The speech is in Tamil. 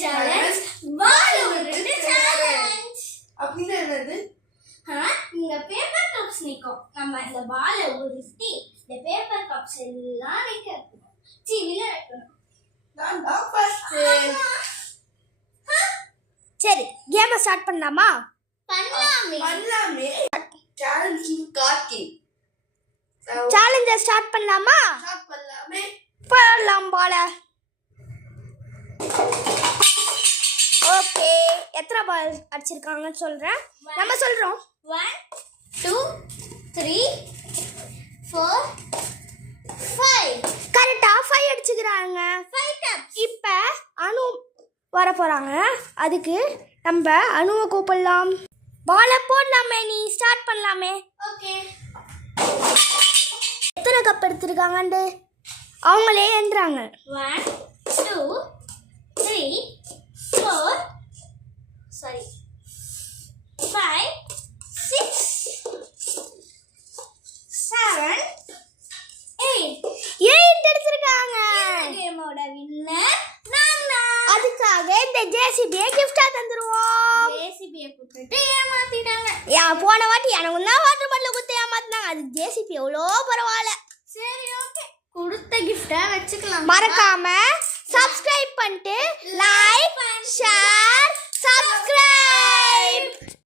சேலஞ்ச் வாழ உருட்டு சேலஞ்ச். அப்படின்னா என்னது? இந்த பேப்பர் கப்ஸ் நிக்கும். நம்ம இந்த வாழ உருட்டி இந்த பேப்பர் கப்ஸ் எல்லாம் நிக்கணும். டிவில வைக்கணும். நான் தான் ஃபர்ஸ்ட். சரி, கேம் ஸ்டார்ட் பண்ணலாமா? பண்ணலாமே. சேலஞ்ச் காக்கி. சேலஞ்ச ஸ்டார்ட் பண்ணலாமா? ஸ்டார்ட் பண்ணலாமே. பண்ணலாம் போல. ஓகே, எத்தனை பால் அடிச்சிருக்காங்கன்னு சொல்றேன். நம்ம சொல்றோம் 1 2 3 4 5. கரெக்டா 5 அடிச்சுக்கிறாங்க. 5 கப்ஸ். இப்போ அனு வர போறாங்க. அதுக்கு நம்ம அனுவை கூப்பிடலாம். பாலை போடலாமே, நீ ஸ்டார்ட் பண்ணலாமே. ஓகே. எத்தனை கப் எடுத்திருக்காங்கன்னு அவங்களே எழுந்துறாங்க. 1 2 3 4 sorry 5 6 7 8. 8 எடுத்திருக்காங்க. கேமோட வின்னர் நான் தான். அதுக்காக இந்த ஜேசிபியை கிஃப்டா தந்துருவோம். ஜேசிபியை கொடுத்துட்டு ஏமாத்திட்டாங்க. போன வாட்டி எனக்கு தான் வாட்டர் பாட்டில் கொடுத்து ஏமாத்தினாங்க. அது ஜேசிபி எவ்வளோ பரவாயில்ல. சரி, ஓகே, கொடுத்த கிஃப்டா வச்சுக்கலாம். மறக்காம சப்ஸ்கிரைப் பண்ணிட்டு லைக் ஷேர் சப்ஸ்கிரைப்